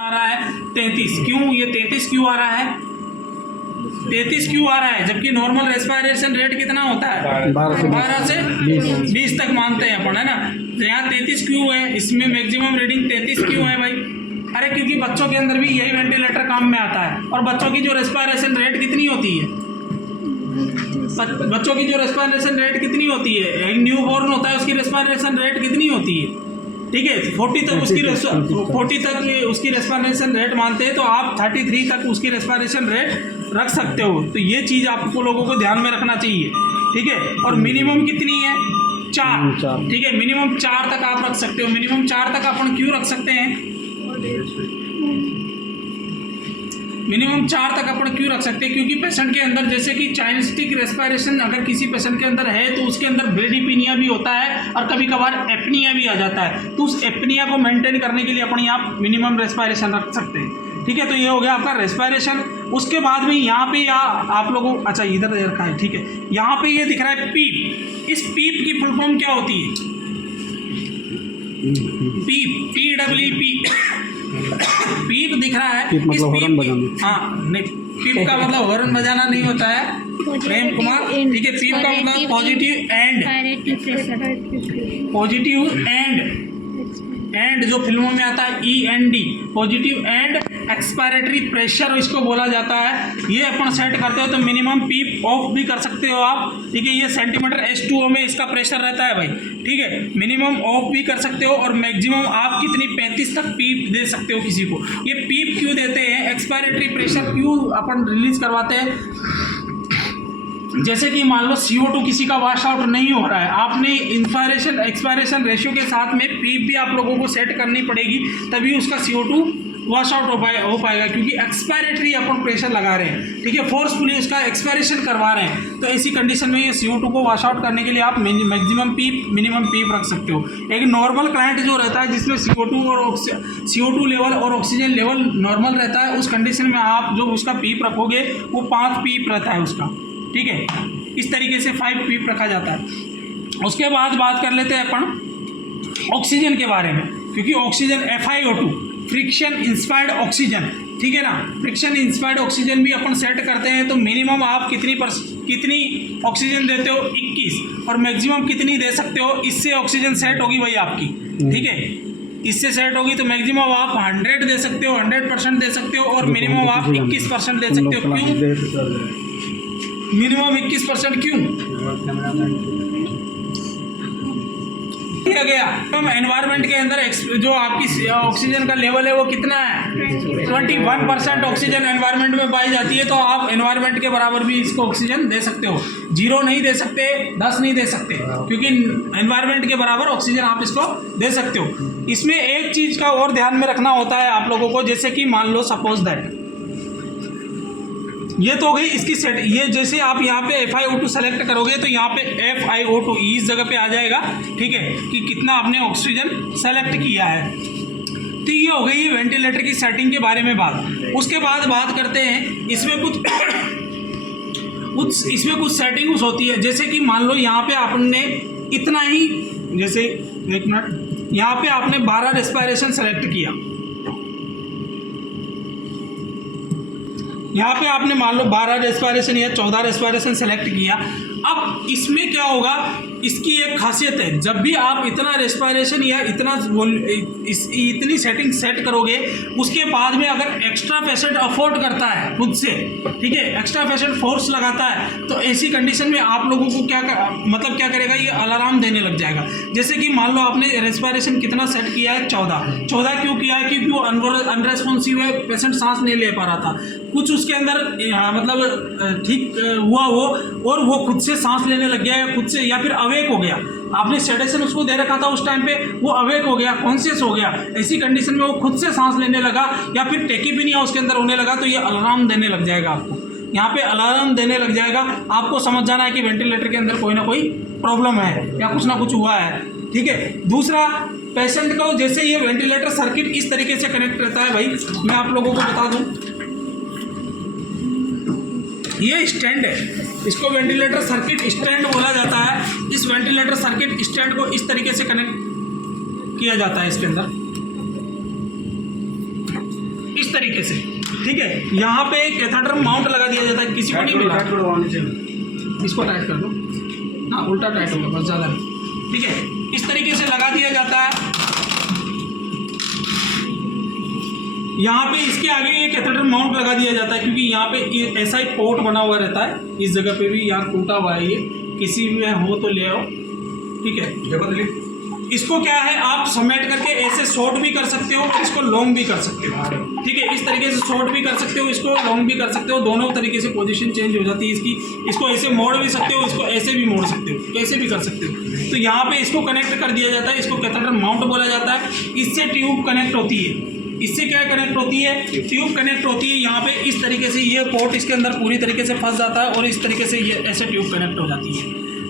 आ रहा है 33। क्यों ये 33 क्यों आ रहा है? 33 क्यों आ रहा है? जबकि नॉर्मल रेस्पिरेशन रेट कितना होता है? 12 से 20 तक मानते हैं अपन, है ना। तो यहाँ 33 क्यों है? इसमें मैक्सिमम रीडिंग 33 क्यों है भाई? अरे क्योंकि बच्चों के अंदर भी यही वेंटिलेटर काम में आता है। और बच्चों की जो रेस्पिरेशन रेट कितनी होती है? बच्चों की जो रेस्पिरेशन रेट कितनी होती है? एक न्यू बॉर्न होता है, उसकी रेस्पिरेशन रेट कितनी होती है? ठीक है, 40 तक उसकी रेस्पिरेशन रेट मानते हैं, तो आप 33 तक उसकी रेस्पिरेशन रेट रख सकते हो। तो ये चीज़ आपको लोगों को ध्यान में रखना चाहिए, ठीक है। और मिनिमम कितनी है? 4, ठीक है। मिनिमम 4 तक आप रख सकते हो। मिनिमम 4 तक अपन क्यों रख सकते हैं? मिनिमम 4 तक अपन क्यों रख सकते हैं? क्योंकि पेशेंट के अंदर जैसे कि चाइनेस्टिक रेस्पिरेशन अगर किसी पेशेंट के अंदर है तो उसके अंदर ब्रेडिपिनिया भी होता है और कभी कभार एपनिया भी आ जाता है। तो उस एपनिया को मेंटेन करने के लिए अपन यहाँ मिनिमम रेस्पिरेशन रख सकते हैं, ठीक है। तो ये हो गया आपका रेस्पिरेशन। उसके बाद में यहाँ पे आप लोगों अच्छा इधर रखा है, ठीक है। यहाँ पे ये दिख रहा है पीप। इस पीप की फुल फॉर्म क्या होती है? पीप, PWP पीप दिख रहा है। पीप मतलब हॉर्न बजाना। हाँ नहीं, पीप का मतलब हॉर्न बजाना नहीं होता है प्रेम कुमार, ठीक है। पीप का मतलब पॉजिटिव एंड जो फिल्मों में आता है END, positive and expiratory pressure इसको बोला जाता है। ये अपन सेट करते हो तो मिनिमम पीप ऑफ भी कर सकते हो आप, ठीक है। ये सेंटीमीटर H2O में इसका प्रेशर रहता है भाई, ठीक है। मिनिमम ऑफ भी कर सकते हो और मैक्सिमम आप कितनी 35 तक पीप दे सकते हो किसी को। ये पीप क्यों देते हैं? एक्सपायरेटरी प्रेशर क्यों अपन रिलीज करवाते हैं? जैसे कि मान लो CO2 किसी का वॉश आउट नहीं हो रहा है, आपने इंस्पायरेशन एक्सपायरेशन रेशियो के साथ में पीप भी आप लोगों को सेट करनी पड़ेगी, तभी उसका CO2 वॉश आउट हो पाएगा। क्योंकि एक्सपायरेटरी अपन प्रेशर लगा रहे हैं, ठीक है, फोर्सफुली उसका एक्सपायरेशन करवा रहे हैं। तो ऐसी कंडीशन में ये CO2 को वॉश आउट करने के लिए आप मैक्सिमम पीप मिनिमम पीप रख सकते हो। एक नॉर्मल क्लाइंट जो रहता है जिसमें CO2 लेवल और ऑक्सीजन लेवल नॉर्मल रहता है, उस कंडीशन में आप जो उसका पीप रखोगे वो 5 पीप रहता है उसका, ठीक है। इस तरीके से 5 पीप रखा जाता है। उसके बाद बात कर लेते हैं अपन ऑक्सीजन के बारे में, क्योंकि oxygen FiO2 friction inspired oxygen, ठीक है ना। फ्रिक्शन इंस्पायर्ड ऑक्सीजन भी अपन सेट करते हैं तो मिनिमम आप कितनी ऑक्सीजन देते हो? 21। और मैक्सिमम कितनी दे सकते हो? इससे ऑक्सीजन सेट होगी भाई आपकी, ठीक है। इससे सेट होगी तो मैक्सिमम आप 100 दे सकते हो, 100% दे सकते हो। और मिनिमम आप 21% दे सकते हो। क्यों मिनिमम 21%? क्यों किया गया? तो एनवायरनमेंट के अंदर जो आपकी ऑक्सीजन का लेवल है वो कितना है? 21% ऑक्सीजन एनवायरनमेंट में पाई जाती है। तो आप एनवायरनमेंट के बराबर भी इसको ऑक्सीजन दे सकते हो। 0 नहीं दे सकते, 10 नहीं दे सकते, क्योंकि एनवायरनमेंट के बराबर ऑक्सीजन आप इसको दे सकते हो। इसमें एक चीज़ का और ध्यान में रखना होता है आप लोगों को, जैसे कि मान लो सपोज दैट ये तो हो गई इसकी सेट। ये जैसे आप यहाँ पे FiO2 सेलेक्ट करोगे तो यहाँ पे FiO2 इस जगह पे आ जाएगा, ठीक है, कि कितना आपने ऑक्सीजन सेलेक्ट किया है। तो ये हो गई वेंटिलेटर की सेटिंग के बारे में बात। उसके बाद बात करते हैं इसमें कुछ सेटिंग्स होती है। जैसे कि मान लो यहाँ पे आपने इतना ही, जैसे एक मिनट, यहाँ पे आपने 12 रेस्पिरेशन सेलेक्ट किया। यहाँ पे आपने मान लो 12 रेस्पिरेशन या 14 रेस्पिरेशन सेलेक्ट किया। अब इसमें क्या होगा, इसकी एक खासियत है, जब भी आप इतना रेस्पिरेशन या इतनी सेटिंग सेट करोगे, उसके बाद में अगर एक्स्ट्रा पेशेंट अफोर्ड करता है खुद से, ठीक है, एक्स्ट्रा पेशेंट फोर्स लगाता है, तो ऐसी कंडीशन में आप लोगों को क्या करेगा, ये अलार्म देने लग जाएगा। जैसे कि मान लो आपने रेस्पिरेशन कितना सेट किया है? 14 क्यों किया है? क्योंकि वो अनरेस्पॉन्सिव है, पेशेंट सांस नहीं ले पा रहा था, कुछ उसके अंदर मतलब ठीक हुआ वो, और वो खुद से सांस लेने लग गया, या खुद से, या फिर अवेक हो गया। आपने सेडेशन उसको दे रखा था उस टाइम पे, वो अवेक हो गया, कॉन्शियस हो गया। ऐसी कंडीशन में वो खुद से सांस लेने लगा या फिर टेकीपिनिया उसके अंदर होने लगा, तो ये अलार्म देने लग जाएगा आपको। यहाँ पे अलार्म देने लग जाएगा, आपको समझ जाना है कि वेंटिलेटर के अंदर कोई ना कोई प्रॉब्लम है या कुछ ना कुछ हुआ है, ठीक है। दूसरा, पेशेंट को जैसे ये वेंटिलेटर सर्किट इस तरीके से कनेक्ट रहता है भाई, मैं आप लोगों को बता दूँ, ये स्टैंड है, इसको वेंटिलेटर सर्किट स्टैंड बोला जाता है। इस वेंटिलेटर सर्किट स्टैंड को इस तरीके से कनेक्ट किया जाता है इसके अंदर। तरीके से, ठीक है। यहाँ पे कैथेटर माउंट लगा दिया जाता है, किसी को नहीं मिला, इसको टाइट कर दो, हाँ उल्टा टाइट होगा बस, ज़्यादा नहीं, ठीक है। इस तरीके से लगा दिया जाता है। यहाँ पे इसके आगे ये कैथेटर माउंट लगा दिया जाता है, क्योंकि यहाँ पे ऐसा ही पोर्ट बना हुआ रहता है, इस जगह पे भी यहाँ टूटा हुआ है, ये किसी में हो तो ले आओ, ठीक है। इसको क्या है, आप समेट करके ऐसे शॉर्ट भी कर सकते हो और इसको लॉन्ग भी कर सकते हो, ठीक है। इस तरीके से शॉर्ट भी कर सकते हो, इसको लॉन्ग भी कर सकते हो, दोनों तरीके से पोजीशन चेंज हो जाती है इसकी। इसको ऐसे मोड़ भी सकते हो, इसको ऐसे भी मोड़ सकते हो, कैसे भी कर सकते हो। तो यहाँ पे इसको कनेक्ट कर दिया जाता है, इसको कैथेटर माउंट बोला जाता है। इससे ट्यूब कनेक्ट होती है, इससे क्या कनेक्ट होती है, ट्यूब कनेक्ट होती है। यहाँ पे इस तरीके से ये पोर्ट इसके अंदर पूरी तरीके से फंस जाता है और इस तरीके से ये ऐसे ट्यूब कनेक्ट हो जाती है,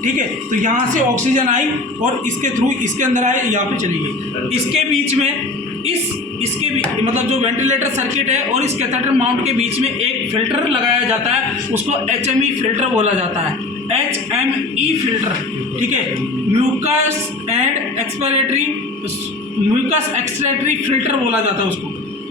ठीक है। तो यहाँ से ऑक्सीजन आई और इसके थ्रू इसके अंदर आए, यहाँ पे चली गई। इसके बीच में इसके भी मतलब जो वेंटिलेटर सर्किट है और इस कैथेटर माउंट के बीच में एक फिल्टर लगाया जाता है, उसको HME फिल्टर बोला जाता है, HME फिल्टर, ठीक है। म्यूकस एक्सट्रैक्टरी फिल्टर बोला जाता है उसको,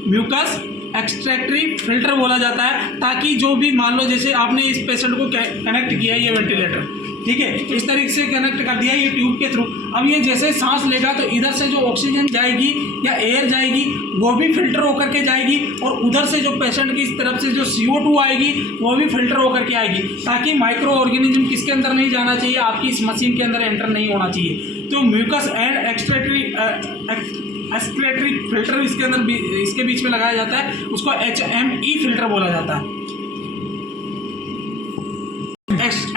म्यूकस एक्सट्रैक्टरी फिल्टर बोला जाता है, ताकि जो भी मान लो जैसे आपने इस पेशेंट को कनेक्ट किया ये वेंटिलेटर, ठीक है, इस तरीके से कनेक्ट कर दिया ये ट्यूब के थ्रू। अब ये जैसे सांस लेगा तो इधर से जो ऑक्सीजन जाएगी या एयर जाएगी वो भी फिल्टर होकर के जाएगी, और उधर से जो पेशेंट की तरफ से जो CO2 आएगी वो भी फिल्टर होकर के आएगी, ताकि माइक्रो ऑर्गेनिज्म किसके अंदर नहीं जाना चाहिए, आपकी इस मशीन के अंदर एंटर नहीं होना चाहिए। तो म्यूकस एंड एक्सक्रेटरी फिल्टर इसके अंदर इसके बीच में लगाया जाता है, उसको HME फिल्टर बोला जाता है,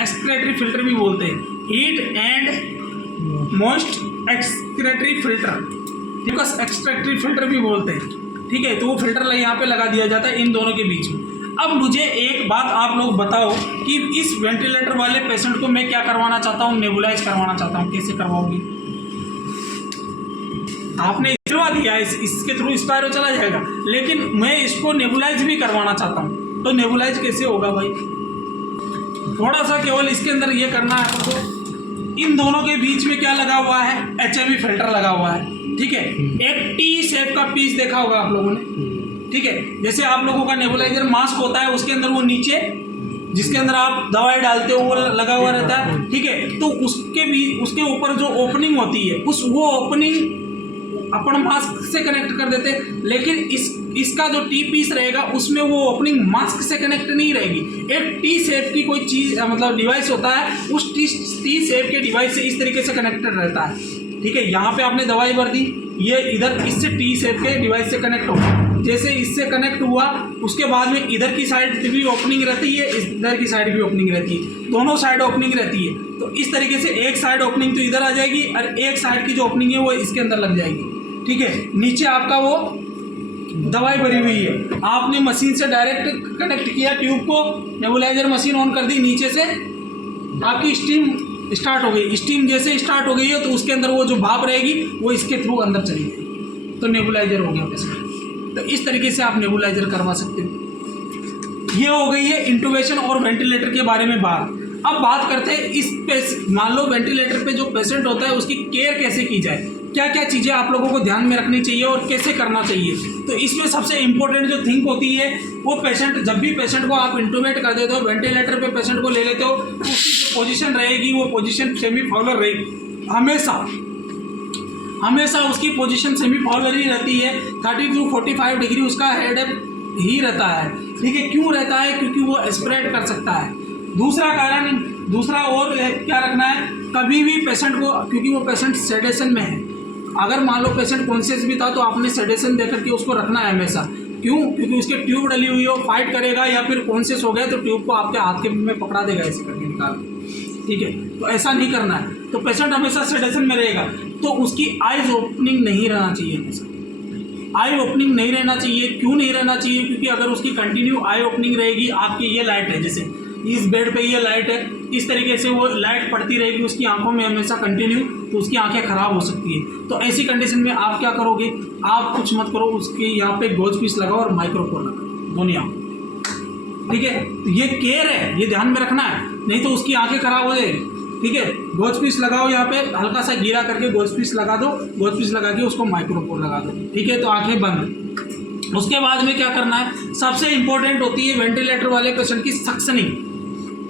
एक्सक्रेटरी फिल्टर भी बोलते हैं, heat and moist excretory filter, mucus extractory filter भी बोलते हैं, ठीक है। तो वो फिल्टर यहाँ पे लगा दिया जाता है इन दोनों के बीच में। अब मुझे एक बात आप लोग बताओ कि इस वेंटिलेटर वाले पेशेंट को मैं क्या करवाना चाहता हूँ, नेबुलाइज करवाना चाहता हूँ, कैसे करवाओगे? आपने करवा दिया, इसके थ्रू स्पायरो चला जाएगा, लेकिन मैं इसको नेबुलाइज भी करवाना चाहता हूँ, तो नेबुलाइज कैसे होगा भाई? थोड़ा सा केवल इसके अंदर ये करना है आपको, इन दोनों के बीच में क्या लगा हुआ है, HME फिल्टर लगा हुआ है, ठीक है। एक T शेप का पीस देखा होगा आप लोगों ने, ठीक है। जैसे आप लोगों का नेबुलाइजर मास्क होता है, उसके अंदर वो नीचे जिसके अंदर आप दवाई डालते हो वो लगा हुआ रहता है, ठीक है। तो उसके ऊपर जो ओपनिंग होती है वो ओपनिंग अपन मास्क से कनेक्ट कर देते हैं, लेकिन इसका जो T पीस रहेगा उसमें वो ओपनिंग मास्क से कनेक्ट नहीं रहेगी। एक T शेप की कोई चीज़ मतलब डिवाइस होता है, उस T शेप के डिवाइस से इस तरीके से कनेक्टेड रहता है, ठीक है। यहाँ पे आपने दवाई भर दी, ये इधर इससे T शेप के डिवाइस से कनेक्ट होगा, जैसे इससे कनेक्ट हुआ उसके बाद में इधर की साइड भी ओपनिंग रहती है, इधर की साइड भी ओपनिंग रहती है, दोनों साइड ओपनिंग रहती है। तो इस तरीके से एक साइड ओपनिंग तो इधर आ जाएगी और एक साइड की जो ओपनिंग है वो इसके अंदर लग जाएगी, ठीक है। नीचे आपका वो दवाई भरी हुई है, आपने मशीन से डायरेक्ट कनेक्ट किया ट्यूब को, नेबुलाइजर मशीन ऑन कर दी, नीचे से आपकी स्टीम स्टार्ट हो गई। स्टीम जैसे स्टार्ट हो गई है तो उसके अंदर वो जो भाप रहेगी वो इसके थ्रू अंदर चली जाएगी, तो नेबुलाइजर हो गया पेशेंट। तो इस तरीके से आप नेबुलाइजर करवा सकते हो। ये हो गई है इंट्यूबेशन और वेंटिलेटर के बारे में बात। अब बात करते हैं मान लो वेंटिलेटर पे जो पेशेंट होता है उसकी केयर कैसे की जाए, क्या क्या चीज़ें आप लोगों को ध्यान में रखनी चाहिए और कैसे करना चाहिए। तो इसमें सबसे इम्पोर्टेंट जो थिंग होती है वो पेशेंट, जब भी पेशेंट को आप इंट्यूबेट कर देते हो, वेंटिलेटर पे पेशेंट को ले लेते हो, तो उसकी जो पोजीशन रहेगी वो पोजीशन सेमी फाउलर रहेगी। हमेशा उसकी पोजीशन सेमी फाउलर ही रहती है। 30 to 45 डिग्री उसका हेड ही रहता है, ठीक है। क्यों रहता है? क्योंकि वो स्प्रेड कर सकता है। दूसरा और क्या रखना है, कभी भी पेशेंट को, क्योंकि वो पेशेंट सेडेशन में है, अगर मान लो पेशेंट कॉन्शियस भी था तो आपने सेडेशन दे करके उसको रखना है हमेशा। क्यों? क्योंकि उसके ट्यूब डली हुई हो, फाइट करेगा या फिर कॉन्शियस हो गया तो ट्यूब को आपके हाथ के में पकड़ा देगा ऐसे करके निकाल, ठीक है। तो ऐसा नहीं करना है। तो पेशेंट हमेशा सेडेशन में रहेगा, तो उसकी आइज ओपनिंग नहीं रहना चाहिए, हमेशा आई ओपनिंग नहीं रहना चाहिए। क्यों नहीं रहना चाहिए? क्योंकि अगर उसकी कंटिन्यू आई ओपनिंग रहेगी, आपकी ये लाइट है, जैसे इस बेड पे ये लाइट है, इस तरीके से वो लाइट पड़ती रहेगी उसकी आंखों में हमेशा कंटिन्यू, तो उसकी आंखें खराब हो सकती है। तो ऐसी कंडीशन में आप क्या करोगे, आप कुछ मत करो, उसके यहाँ पे गोज पीस लगाओ और माइक्रोफोन लगाओ दोनों आंखों, ठीक है। तो ये केयर है, ये ध्यान में रखना है, नहीं तो उसकी आंखें खराब हो जाएगी, ठीक है। गोज पीस लगाओ, यहाँ पे हल्का सा गिरा करके गोज पीस लगा दो, गोज पीस लगा के उसको माइक्रोफोन लगा दो, ठीक है। तो आंखें बंद। उसके बाद में क्या करना है, सबसे इंपॉर्टेंट होती है वेंटिलेटर वाले पेशेंट की सक्शनिंग,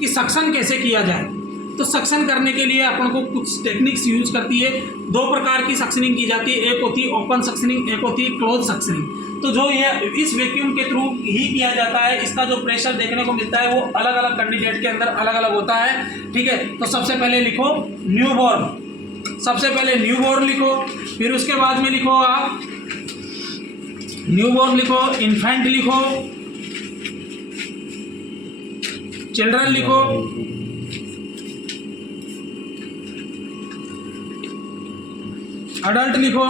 कि सक्शन कैसे किया जाए। तो सक्शन करने के लिए अपन को कुछ टेक्निक्स यूज करती है। दो प्रकार की सक्शनिंग की जाती है, एक होती है ओपन सक्शनिंग, एक होती है क्लोज सक्शनिंग। तो जो ये इस वैक्यूम के थ्रू ही किया जाता है, इसका जो प्रेशर देखने को मिलता है वो अलग अलग कैंडिडेट के अंदर अलग अलग होता है, ठीक है। तो सबसे पहले लिखो न्यूबॉर्न, सबसे पहले न्यूबॉर्न लिखो, फिर उसके बाद में लिखो आप न्यूबॉर्न लिखो, इन्फेंट लिखो, चिल्ड्रन लिखो, अडल्ट लिखो,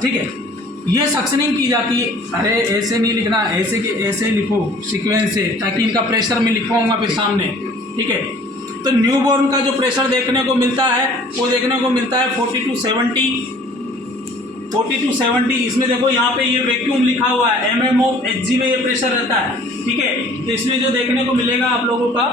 ठीक है। ये सक्शनिंग की जाती है। अरे ऐसे नहीं लिखना, ऐसे के ऐसे लिखो सीक्वेंस से, ताकि इनका प्रेशर मैं लिखवाऊंगा फिर सामने, ठीक है। तो न्यूबॉर्न का जो प्रेशर देखने को मिलता है वो देखने को मिलता है 40 to 70। इसमें देखो यहाँ पे ये वैक्यूम लिखा हुआ है, mmHg में ये प्रेशर रहता है, ठीक है। तो इसमें जो देखने को मिलेगा आप लोगों का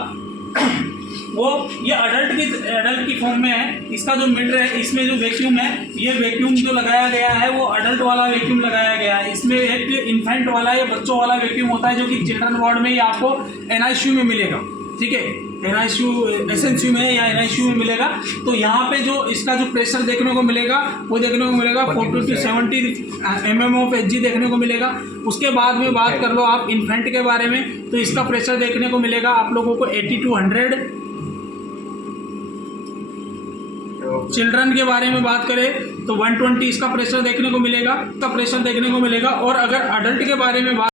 वो ये अडल्ट की फॉर्म में है। इसका जो मीटर है, इसमें जो वैक्यूम है, ये वैक्यूम जो लगाया गया है वो अडल्ट वाला वैक्यूम लगाया गया है। इसमें एक इन्फेंट वाला या बच्चों वाला वैक्यूम होता है, जो कि चिल्ड्रन वार्ड में या आपको NICU में मिलेगा, ठीक है। SNCU में या NICU में मिलेगा। तो यहाँ पे जो इसका जो प्रेशर देखने को मिलेगा वो देखने को मिलेगा 40 to 70 mmHg देखने को मिलेगा। उसके बाद में बात कर लो आप इन्फेंट के बारे में, तो इसका प्रेशर देखने को मिलेगा आप लोगों को 80 to 100। चिल्ड्रन के बारे में बात करें तो 120 इसका प्रेशर देखने को मिलेगा, और अगर अडल्ट के बारे में बात